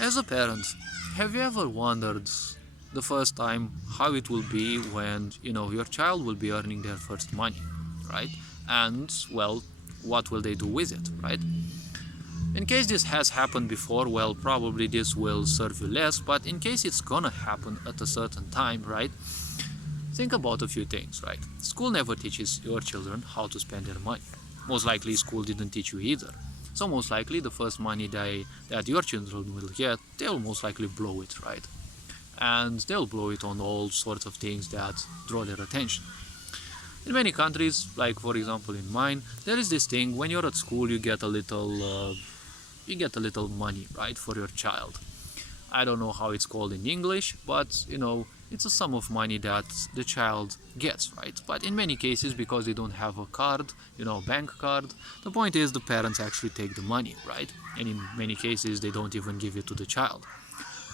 As a parent, have you ever wondered the first time how it will be when your child will be earning their first money, right? And well, what will they do with it, right? In case this has happened before, well, probably this will serve you less, but in case it's gonna happen at a certain time, right? Think about a few things, right? School never teaches your children how to spend their money. Most likely school didn't teach you either. So most likely the first money that your children will get, they'll most likely blow it, right? And they'll blow it on all sorts of things that draw their attention. In many countries, like for example in mine, there is this thing when you're at school you get a little money, right, for your child. I don't know how it's called in English, but it's a sum of money that the child gets, right? But in many cases, because they don't have a card, bank card, the point is the parents actually take the money, right? And in many cases, they don't even give it to the child.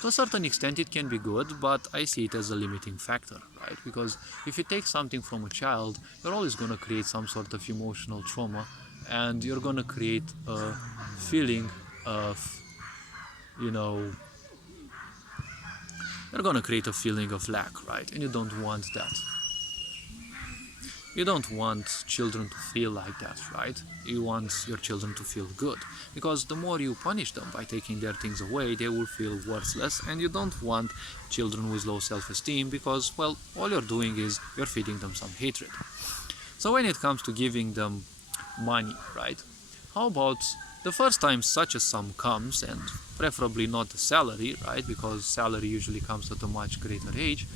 To a certain extent, it can be good, but I see it as a limiting factor, right? Because if you take something from a child, you're always going to create some sort of emotional trauma, and you're going to create a feeling of, you know, you're going to create a feeling of lack, right? And you don't want that. You don't want children to feel like that, right? You want your children to feel good. Because the more you punish them by taking their things away, they will feel worthless. And you don't want children with low self-esteem because, well, all you're doing is you're feeding them some hatred. So when it comes to giving them money, right? How about the first time such a sum comes, and preferably not the salary, right? Because salary usually comes at a much greater age.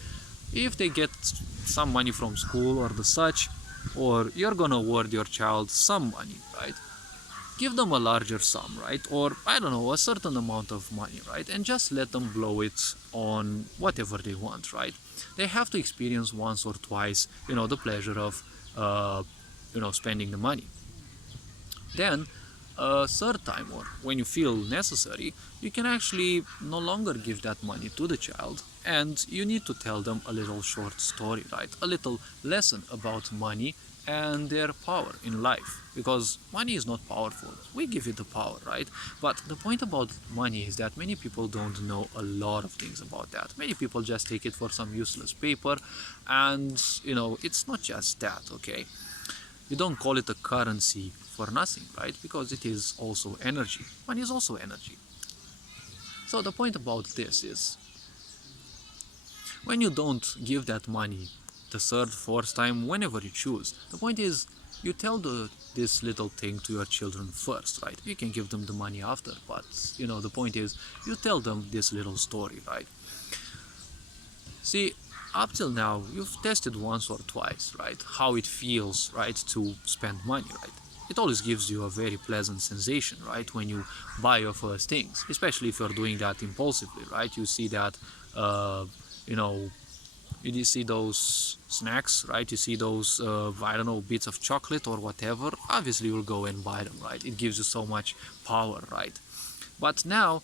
If they get some money from school or the such, or you're gonna award your child some money, right? Give them a larger sum, right? Or I don't know, a certain amount of money, right? And just let them blow it on whatever they want, right? They have to experience once or twice, the pleasure of, spending the money. Then a third time, or when you feel necessary, you can actually no longer give that money to the child, and you need to tell them a little short story, right? A little lesson about money and their power in life, because money is not powerful. We give it the power, right? But the point about money is that many people don't know a lot of things about that. Many people just take it for some useless paper, and it's not just that, okay? You don't call it a currency for nothing, right? Because it is also energy. Money is also energy. So the point about this is, when you don't give that money the third, fourth time, whenever you choose, the point is you tell this little thing to your children first, right? You can give them the money after, but the point is you tell them this little story, right? See, up till now, you've tested once or twice, right? How it feels, right, to spend money, right? It always gives you a very pleasant sensation, right? When you buy your first things, especially if you're doing that impulsively, right? You see that, you see those snacks, right? You see those, I don't know, bits of chocolate or whatever. Obviously, you'll go and buy them, right? It gives you so much power, right? But now,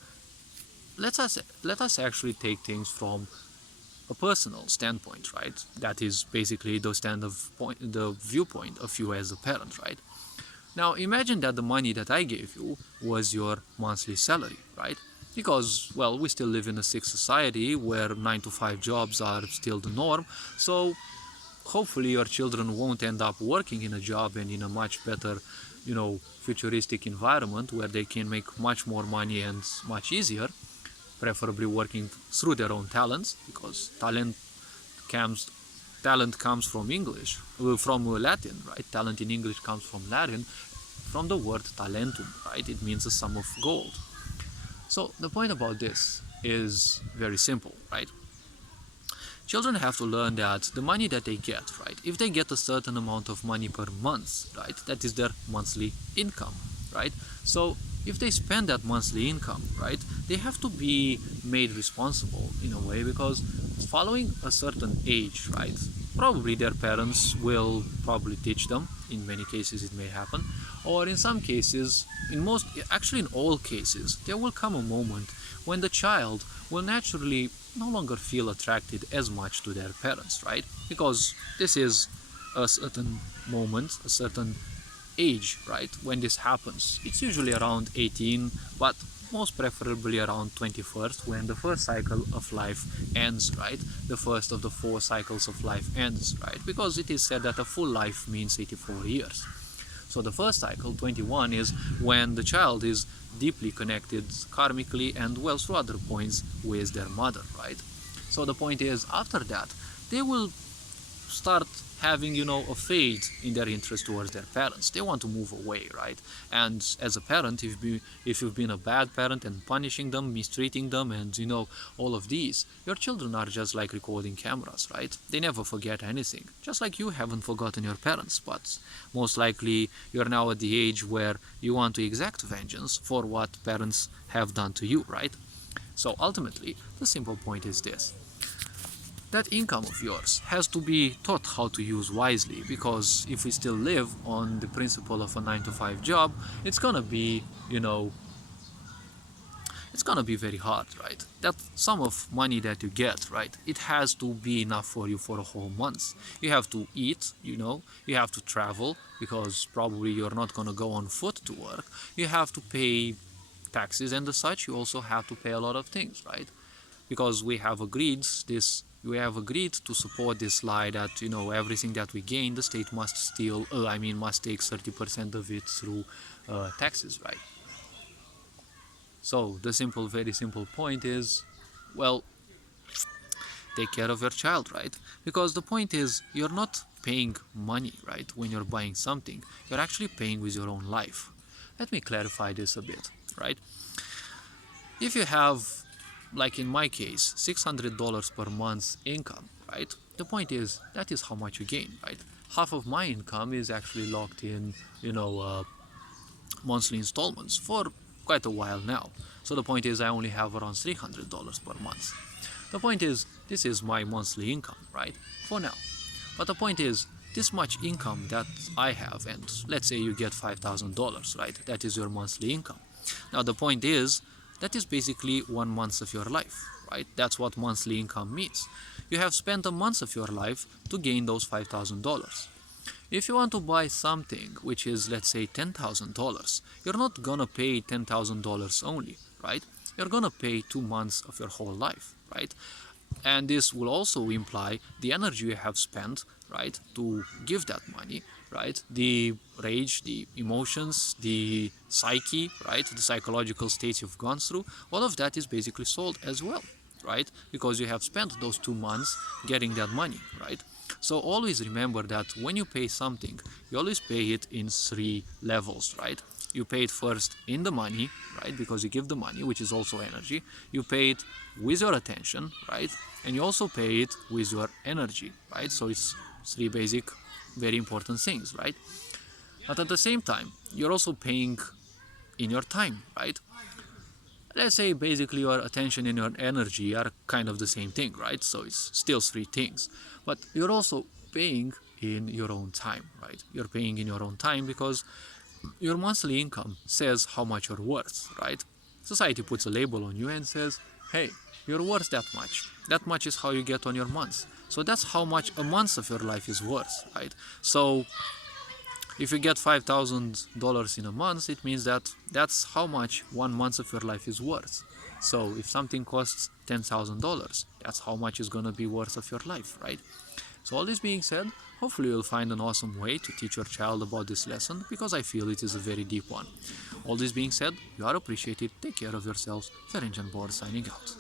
let us actually take things from a personal standpoint, right? That is basically the viewpoint of you as a parent, right? Now imagine that the money that I gave you was your monthly salary, right? Because, well, we still live in a sick society where 9 to 5 jobs are still the norm, so hopefully your children won't end up working in a job and in a much better, futuristic environment where they can make much more money and much easier, preferably working through their own talents, because talent comes from English, from Latin, right? Talent in English comes from Latin, from the word talentum, right? It means a sum of gold. So the point about this is very simple, right? Children have to learn that the money that they get, right? If they get a certain amount of money per month, right? That is their monthly income, right? So if they spend that monthly income, right, they have to be made responsible in a way, because following a certain age, right, probably their parents will probably teach them. In many cases it may happen, or in some cases, actually in all cases, there will come a moment when the child will naturally no longer feel attracted as much to their parents, right? Because this is a certain moment, a certain age, right, when this happens. It's usually around 18, but most preferably around 21st, when the first cycle of life ends, right? The first of the 4 cycles of life ends, right? Because it is said that a full life means 84 years. So the first cycle, 21, is when the child is deeply connected karmically and well through other points with their mother, right? So the point is, after that, they will start having, a fade in their interest towards their parents. They want to move away, right? And as a parent, if you've been a bad parent and punishing them, mistreating them, and all of these, your children are just like recording cameras, right? They never forget anything, just like you haven't forgotten your parents. But most likely you're now at the age where you want to exact vengeance for what parents have done to you, right? So ultimately, the simple point is this: that income of yours has to be taught how to use wisely, because if we still live on the principle of a 9-to-5 job, it's gonna be, it's gonna be very hard, right? That sum of money that you get, right, it has to be enough for you for a whole month. You have to eat, you have to travel, because probably you're not gonna go on foot to work. You have to pay taxes and the such. You also have to pay a lot of things, right? Because we have agreed to support this lie that everything that we gain, the state must must take 30% of it through taxes, right? So the very simple point is, well, take care of your child, right? Because the point is, you're not paying money, right? When you're buying something, you're actually paying with your own life. Let me clarify this a bit, right? If you have, like in my case, $600 per month income, right? The point is, that is how much you gain, right? Half of my income is actually locked in, monthly installments for quite a while now. So the point is, I only have around $300 per month. The point is, this is my monthly income, right? For now. But the point is, this much income that I have, and let's say you get $5,000, right? That is your monthly income. Now the point is, that is basically 1 month of your life, right? That's what monthly income means. You have spent a month of your life to gain those $5,000. If you want to buy something which is, let's say, $10,000, you're not gonna pay $10,000 only, right? You're gonna pay 2 months of your whole life, right? And this will also imply the energy you have spent, right, to give that money, right? The rage, the emotions, the psyche, right? The psychological states you've gone through, all of that is basically sold as well, right? Because you have spent those 2 months getting that money, right? So always remember that when you pay something, you always pay it in 3 levels, right? You pay it first in the money, right? Because you give the money, which is also energy. You pay it with your attention, right? And you also pay it with your energy, right? So it's 3 basic, very important things, right? But at the same time, you're also paying in your time, right? Let's say basically your attention and your energy are kind of the same thing, right? So it's still 3 things. But you're also paying in your own time, right? You're paying in your own time because your monthly income says how much you're worth, right? Society puts a label on you and says, hey, you're worth that much. That much is how you get on your month. So that's how much a month of your life is worth, right? So if you get $5,000 in a month, it means that that's how much 1 month of your life is worth. So if something costs $10,000, that's how much is going to be worth of your life, right? So all this being said, hopefully you'll find an awesome way to teach your child about this lesson, because I feel it is a very deep one. All this being said, you are appreciated, take care of yourselves. Ferenc Bor signing out.